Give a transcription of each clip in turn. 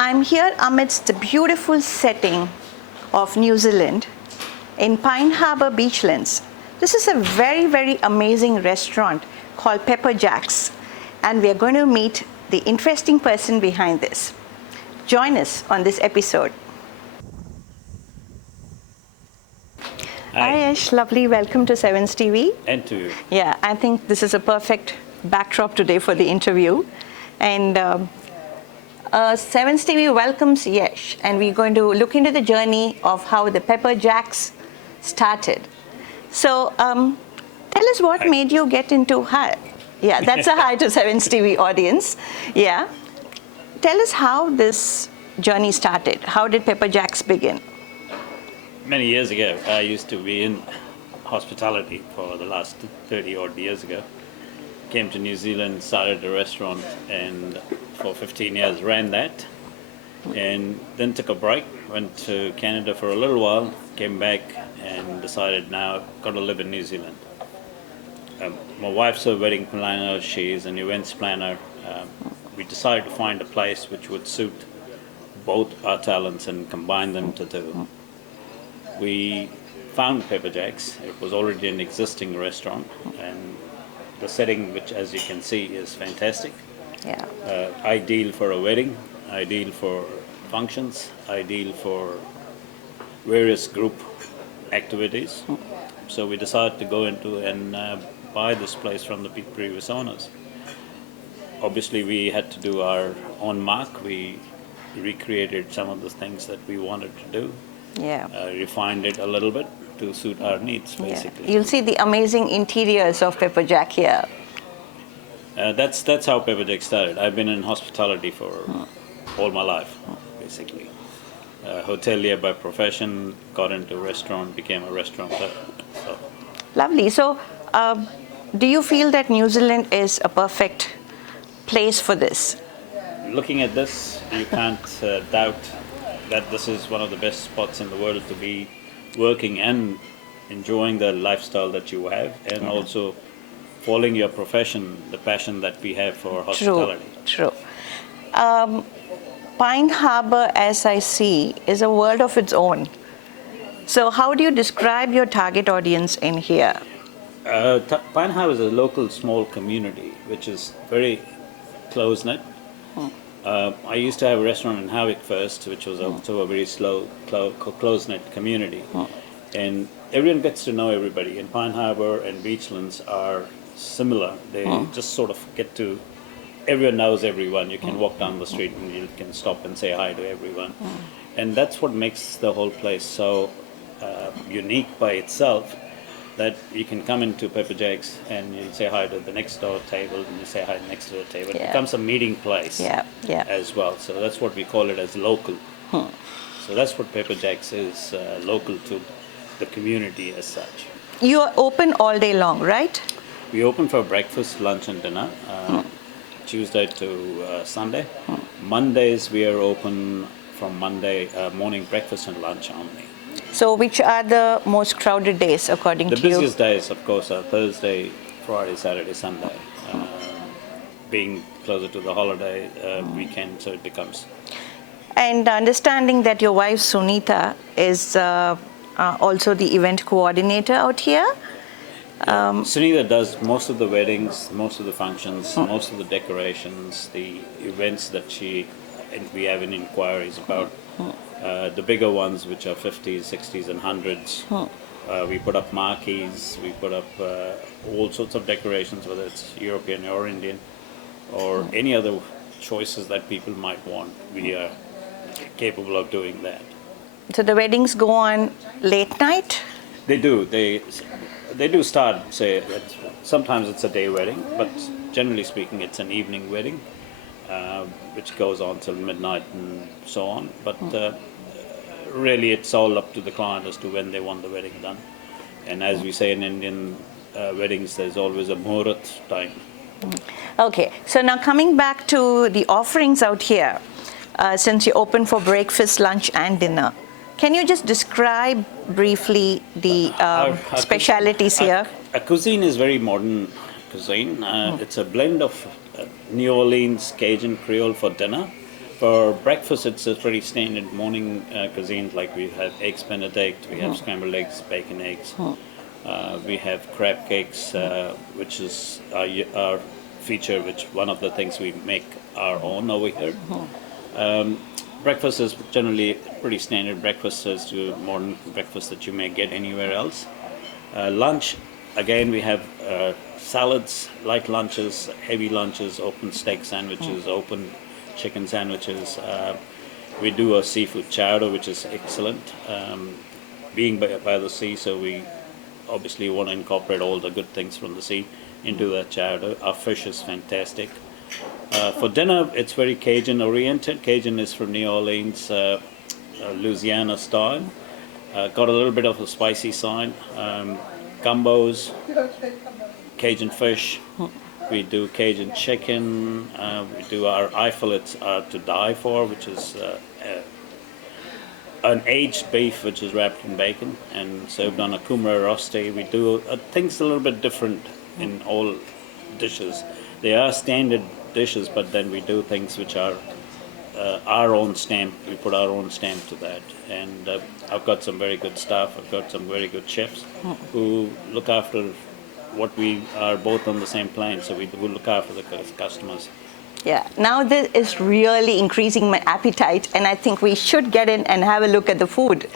I'm here amidst the beautiful setting of New Zealand in Pine Harbour Beachlands. This is a very, very amazing restaurant called Pepperjacks, and we are going to meet the interesting person behind this. Join us on this episode. Hi Yash, lovely. Welcome to SevenzTV. And to you. Yeah, I think this is a perfect backdrop today for the interview. And SevenzTV welcomes Yash, and we're going to look into the journey of how the Pepperjacks started. So tell us what made you get into hi. Yeah, that's a hi to SevenzTV audience. Yeah. Tell us how this journey started. How did Pepperjacks begin? Many years ago, I used to be in hospitality for the last 30 odd years ago. Came to New Zealand, started a restaurant, and for 15 years ran that. And then took a break, went to Canada for a little while, came back and decided now got to live in New Zealand. My wife's a wedding planner, she's an events planner. We decided to find a place which would suit both our talents and combine them to do. We found Pepperjacks. It was already an existing restaurant, and the setting, which as you can see is fantastic. Yeah. Ideal for a wedding, ideal for functions, ideal for various group activities. So we decided to go into and buy this place from the previous owners. Obviously we had to do our own mark. We recreated some of the things that we wanted to do. Yeah. Refined it a little bit to suit our needs, basically. Yeah. You'll see the amazing interiors of Pepperjack here. That's how Pepperjack started. I've been in hospitality for all my life, basically. Hotelier by profession, got into restaurant, became a restaurateur. So. Lovely. So, do you feel that New Zealand is a perfect place for this? Looking at this, you can't doubt that this is one of the best spots in the world to be working and enjoying the lifestyle that you have, and also following your profession, the passion that we have for hospitality. True. Pine Harbour, as I see, is a world of its own. So how do you describe your target audience in here? Pine Harbour is a local small community which is very close-knit. I used to have a restaurant in Howick first, which was also a very slow, close-knit community. And everyone gets to know everybody. And Pine Harbour and Beachlands are similar. They just sort of get to, everyone knows everyone. You can walk down the street and you can stop and say hi to everyone. And that's what makes the whole place so unique by itself, that you can come into Pepperjacks and you say hi to the next door table and you say hi next to the table. It becomes a meeting place as well. So that's what we call it as local. So that's what Pepperjacks is, local to the community as such. You are open all day long, right? We open for breakfast, lunch and dinner, Tuesday to Sunday. Mondays we are open from Monday morning breakfast and lunch only. So which are the most crowded days according to you? The busiest days, of course, are Thursday, Friday, Saturday, Sunday. Being closer to the holiday weekend, so it becomes. And understanding that your wife Sunita is also the event coordinator out here. Sunita does most of the weddings, most of the functions, most of the decorations, the events that we have in inquiries about. The bigger ones, which are 50s, 60s and 100s. We put up marquees, we put up all sorts of decorations, whether it's European or Indian or any other choices that people might want. We are capable of doing that. So the weddings go on late night? They do. They do start, say, sometimes it's a day wedding, but generally speaking it's an evening wedding. Which goes on till midnight and so on. But really it's all up to the client as to when they want the wedding done. And as we say in Indian weddings, there's always a muhurat time. Okay, so now coming back to the offerings out here, since you open for breakfast, lunch and dinner, can you just describe briefly the specialities here? Our cuisine is very modern cuisine. It's a blend of New Orleans Cajun Creole for dinner, For breakfast, it's a pretty standard morning cuisine. Like we have eggs Benedict, we have scrambled eggs, bacon eggs. We have crab cakes, which is our feature, which one of the things we make our own over here. Breakfast is generally pretty standard breakfast as to modern breakfast that you may get anywhere else. Lunch, again, we have salads, light lunches, heavy lunches, open steak sandwiches, open chicken sandwiches. We do a seafood chowder, which is excellent. Being by the sea, so we obviously want to incorporate all the good things from the sea into that chowder. Our fish is fantastic. For dinner, it's very Cajun oriented. Cajun is from New Orleans, Louisiana style. Got a little bit of a spicy side. Gumbos, Cajun fish. We do Cajun chicken. We do our eye fillets to die for, which is an aged beef which is wrapped in bacon and served on a kumara rosti. We do things a little bit different in all dishes. They are standard dishes, but then we do things which are our own stamp. We put our own stamp to that. And I've got some very good staff. I've got some very good chefs who look after what we are both on the same plane. So we look after the customers. Yeah, now this is really increasing my appetite, and I think we should get in and have a look at the food.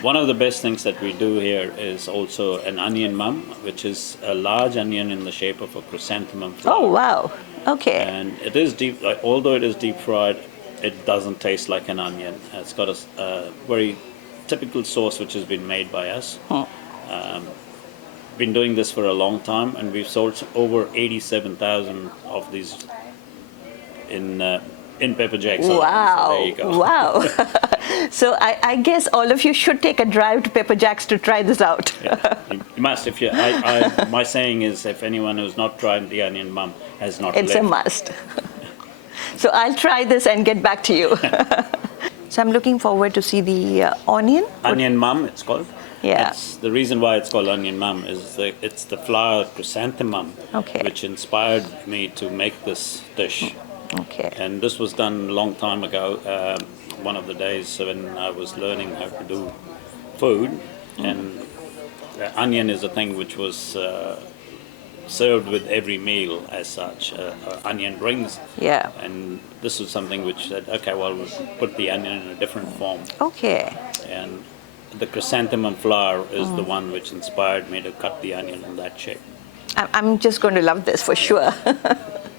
One of the best things that we do here is also an onion mum, which is a large onion in the shape of a chrysanthemum flower. Oh, wow. Okay. And it is deep, although it is deep fried, it doesn't taste like an onion. It's got a very typical sauce which has been made by us. Been doing this for a long time, and we've sold over 87,000 of these in Pepperjacks. Wow. So there you go. Wow. So I guess all of you should take a drive to Pepperjacks to try this out. Yeah, you must. If you, my saying is, if anyone who's not tried the onion mum has not It's lived. a must. So I'll try this and get back to you. So I'm looking forward to see the onion. Onion mum, it's called. Yeah. The reason why it's called onion mum is it's the flower chrysanthemum, Okay. which inspired me to make this dish. Okay. And this was done a long time ago. One of the days when I was learning how to do food, and onion is a thing which was served with every meal as such. Onion rings. Yeah. And this was something which said, okay, well, we'll put the onion in a different form. Okay. And the chrysanthemum flower is the one which inspired me to cut the onion in that shape. I'm just going to love this for sure.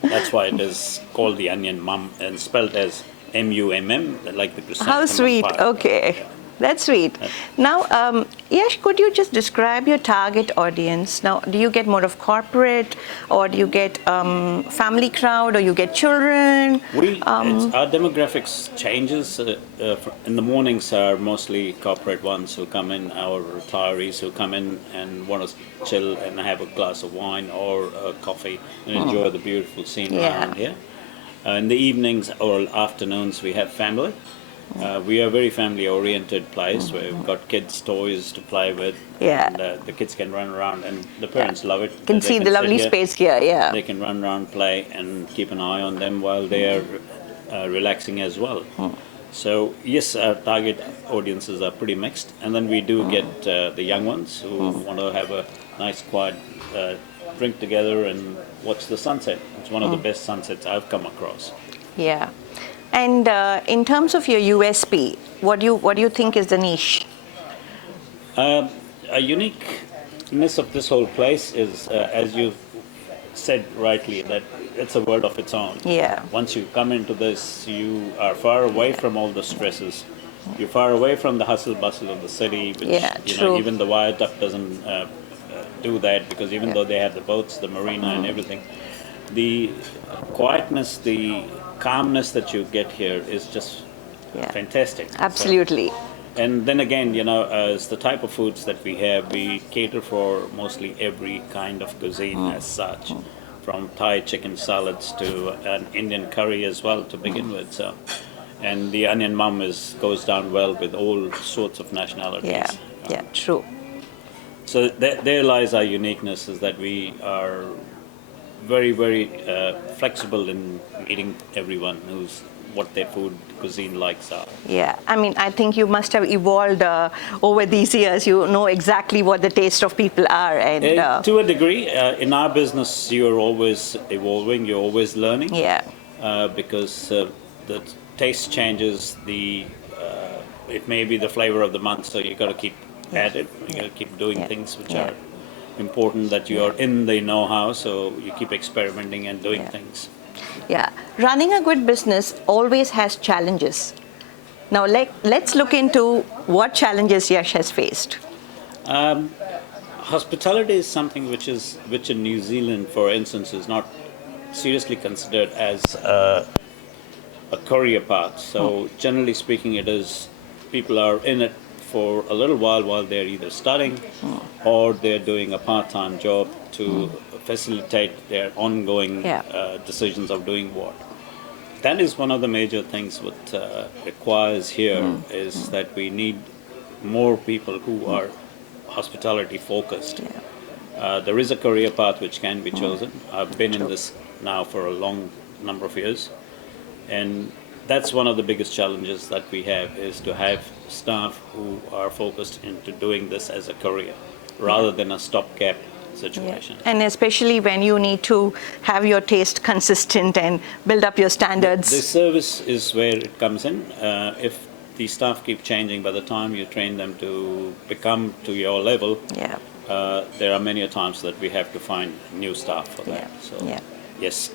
That's why it is called the onion mum and spelled as M-U-M-M, like the chrysanthemum. How sweet. flower. Okay. That's sweet. Now, Yash, could you just describe your target audience? Now, do you get more of corporate, or do you get family crowd, or you get children? Our demographics changes. In the mornings are mostly corporate ones who come in, our retirees who come in and want to chill and have a glass of wine or a coffee and enjoy the beautiful scene around here. In the evenings or afternoons, we have family. We are a very family-oriented place where we've got kids' toys to play with. Yeah. And the kids can run around, and the parents love it. You can see the sit lovely here. space here, yeah. They can run around, play, and keep an eye on them while they are relaxing as well. So yes, our target audiences are pretty mixed, and then we do get the young ones who want to have a nice, quiet drink together and watch the sunset. It's one of the best sunsets I've come across. Yeah. And in terms of your USP, what do you think is the niche? A uniqueness of this whole place is, as you said rightly, that it's a world of its own. Yeah. Once you come into this, you are far away from all the stresses. You're far away from the hustle bustle of the city, which true. even the viaduct doesn't do that, because even though they have the boats, the marina, and everything, the quietness, the calmness that you get here is just fantastic. Absolutely. So, and then again, as the type of foods that we have, we cater for mostly every kind of cuisine as such, from Thai chicken salads to an Indian curry as well to begin with. So, and the onion mum goes down well with all sorts of nationalities. Yeah, true. So there lies our uniqueness, is that we are very, very flexible in meeting everyone who's what their food cuisine likes are. Yeah, I mean, I think you must have evolved over these years. You know exactly what the taste of people are, and To a degree, in our business, you're always evolving, you're always learning. yeah, Because the taste changes, it may be the flavor of the month, so you got to keep at it. You got to keep doing yeah, things which yeah, are important. That you are in the know-how, so you keep experimenting and doing yeah. things. Yeah. Running a good business always has challenges. Now, let's look into what challenges Yash has faced. Hospitality is something which in New Zealand, for instance, is not seriously considered as a career path. So generally speaking, it is people are in it for a little while they're either studying or they're doing a part-time job to facilitate their ongoing Yeah. decisions of doing what. That is one of the major things what requires here is that we need more people who are hospitality focused. There is a career path which can be chosen. I've been in this now for a long number of years, and that's one of the biggest challenges that we have is to have staff who are focused into doing this as a career rather than a stopgap situation. And especially when you need to have your taste consistent and build up your standards. The service is where it comes in. If the staff keep changing, by the time you train them to become to your level, Yeah. there are many a times that we have to find new staff for that. So, yes.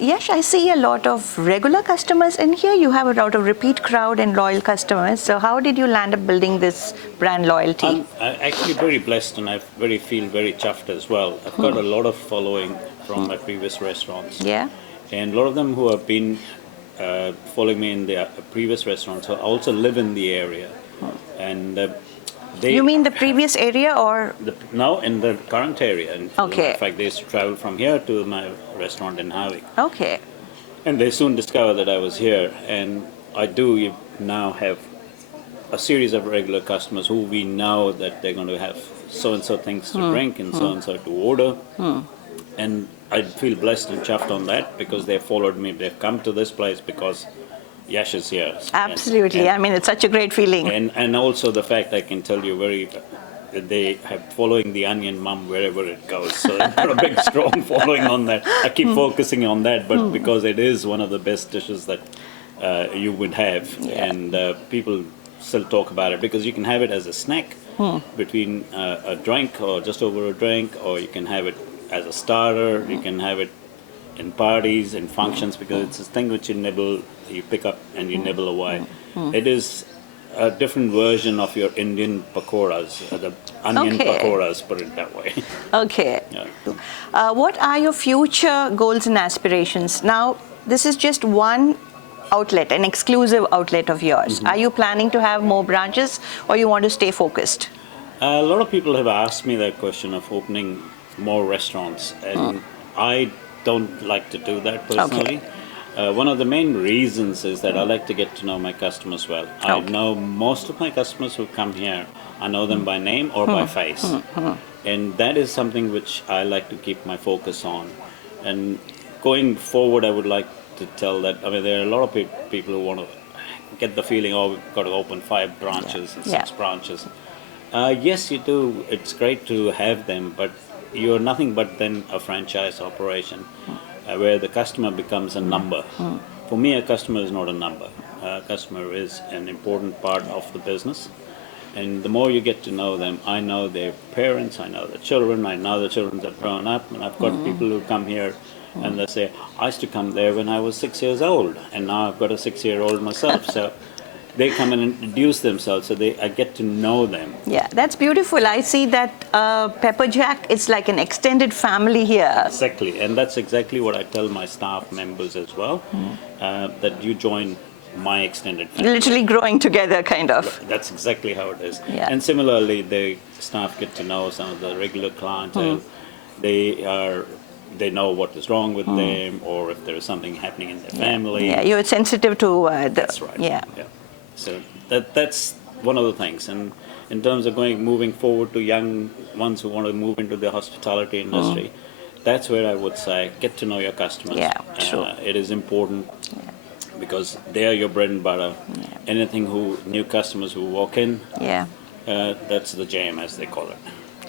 Yash, I see a lot of regular customers in here. You have a lot of repeat crowd and loyal customers. So how did you land up building this brand loyalty? I'm actually very blessed, and I feel very chuffed as well. I've got a lot of following from my previous restaurants. Yeah. And a lot of them who have been following me in their previous restaurants also live in the area. And You mean the previous area or? Now in the current area. And Okay. in fact, they used to travel from here to my restaurant in Havik. Okay. And they soon discovered that I was here. And I do now have a series of regular customers who we know that they're going to have so-and-so things to drink and so-and-so to order. And I feel blessed and chuffed on that because they followed me. They've come to this place because Yash is here. Absolutely. I mean, it's such a great feeling. And also the fact I can tell you they have following the onion mum wherever it goes. So they've got a big, strong following on that. I keep focusing on that, but because it is one of the best dishes that you would have. And people still talk about it because you can have it as a snack between a drink or just over a drink, or you can have it as a starter. You can have it in parties and functions because it's a thing which you pick up and you nibble away. It is a different version of your Indian pakoras, the onion pakoras, put it that way. Okay. Yeah. What are your future goals and aspirations? Now, this is just one outlet, an exclusive outlet of yours. Are you planning to have more branches or you want to stay focused? A lot of people have asked me that question of opening more restaurants, and I don't like to do that personally. One of the main reasons is that I like to get to know my customers well. I know most of my customers who come here, I know them by name or by face. And that is something which I like to keep my focus on. And going forward, I would like to tell that, I mean, there are a lot of people who want to get the feeling, oh, we've got to open 5 branches and 6 branches. Yes, you do. It's great to have them, but you're nothing but then a franchise operation where the customer becomes a number. For me, a customer is not a number. A customer is an important part of the business. And the more you get to know them, I know their parents, I know the children, I know the children that have grown up, and I've got people who come here and they say, I used to come there when I was 6 years old, and now I've got a 6-year-old myself. So they come and introduce themselves, so I get to know them. Yeah, that's beautiful. I see that Pepperjack is like an extended family here. Exactly, and that's exactly what I tell my staff members as well, that you join my extended family. Literally growing together, kind of. That's exactly how it is. Yeah. And similarly, the staff get to know some of the regular clientele. They know what is wrong with them, or if there is something happening in their family. Yeah, you're sensitive to That's right. Yeah. So that's one of the things. And in terms of moving forward to young ones who want to move into the hospitality industry, that's where I would say get to know your customers. Yeah, true. It is important. because they are your bread and butter. Anything new customers who walk in, Yeah. that's the jam, as they call it.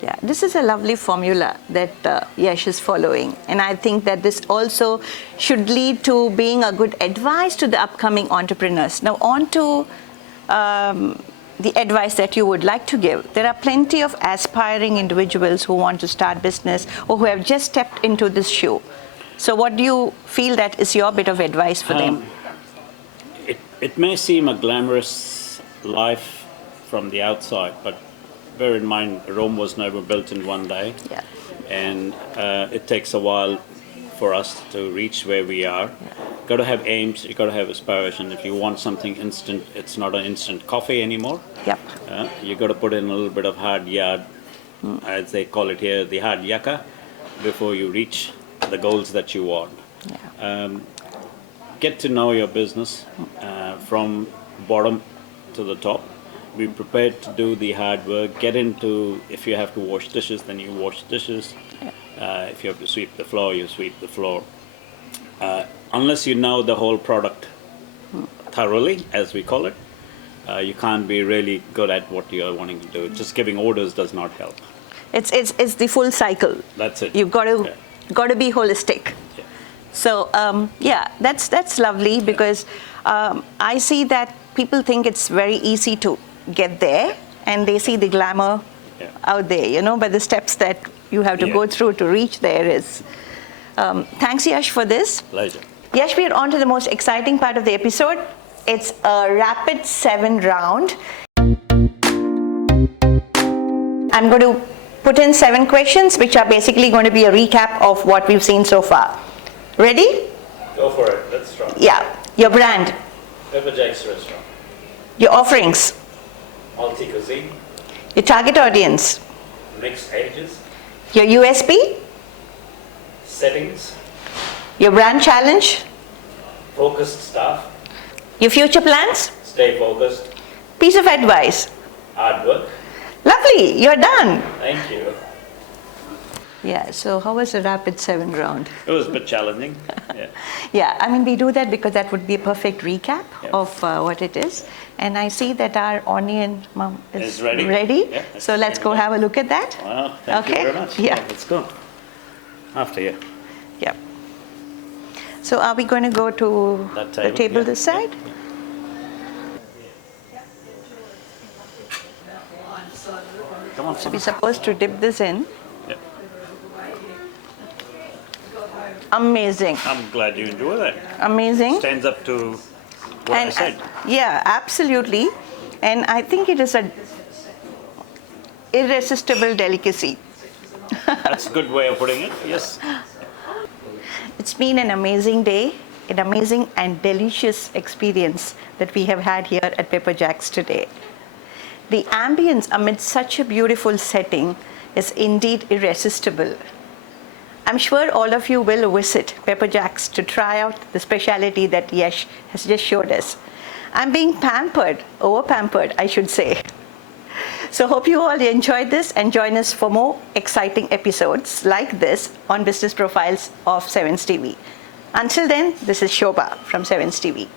Yeah, this is a lovely formula that Yash is following. And I think that this also should lead to being a good advice to the upcoming entrepreneurs. Now, on to the advice that you would like to give. There are plenty of aspiring individuals who want to start business or who have just stepped into this shoe. So what do you feel that is your bit of advice for them? It may seem a glamorous life from the outside, but bear in mind, Rome was never built in one day. Yeah. And it takes a while for us to reach where we are. Got to have aims, you got to have aspiration. If you want something instant, it's not an instant coffee anymore. Yep. You got to put in a little bit of hard yard, as they call it here, the hard yakka, before you reach the goals that you want. Yeah. Get to know your business from bottom to the top. Be prepared to do the hard work. Get into, if you have to wash dishes, then you wash dishes. If you have to sweep the floor, you sweep the floor. Unless you know the whole product thoroughly, as we call it, you can't be really good at what you're wanting to do. Just giving orders does not help. It's the full cycle. That's it. You've got to be holistic. Yeah. So that's lovely because I see that people think it's very easy to get there, and they see the glamour out there, but the steps that you have to go through to reach there is. Thanks, Yash, for this. Pleasure. Yash, we are on to the most exciting part of the episode. It's a rapid 7 round. I'm going to put in 7 questions, which are basically going to be a recap of what we've seen so far. Ready? Go for it. Let's try. Yeah. Your brand. Pepperjacks restaurant. Your offerings. Multi cuisine. Your target audience. Mixed ages. Your USP. Settings. Your brand challenge. Focused staff. Your future plans. Stay focused. Piece of advice. Hard work. Lovely. You're done. Thank you. Yeah, so how was the rapid 7 round? It was a bit challenging. Yeah. Yeah, I mean, we do that because that would be a perfect recap of what it is. And I see that our onion is ready. Yeah, so let's go have a look at that. Well, thank you very much. Yeah. Let's go. After you. Yeah. So are we going to go to the table this side? Come on. So we're supposed to dip this in. Yeah. Amazing. I'm glad you enjoy that. Amazing. Stands up to what I said. Yeah, absolutely. And I think it is an irresistible delicacy. That's a good way of putting it, yes. It's been an amazing day, an amazing and delicious experience that we have had here at Pepperjacks today. The ambience amid such a beautiful setting is indeed irresistible. I'm sure all of you will visit Pepperjacks to try out the speciality that Yash has just showed us. I'm being pampered, over-pampered, I should say. So hope you all enjoyed this and join us for more exciting episodes like this on Business Profiles of SevenzTV. Until then, this is Shobha from SevenzTV.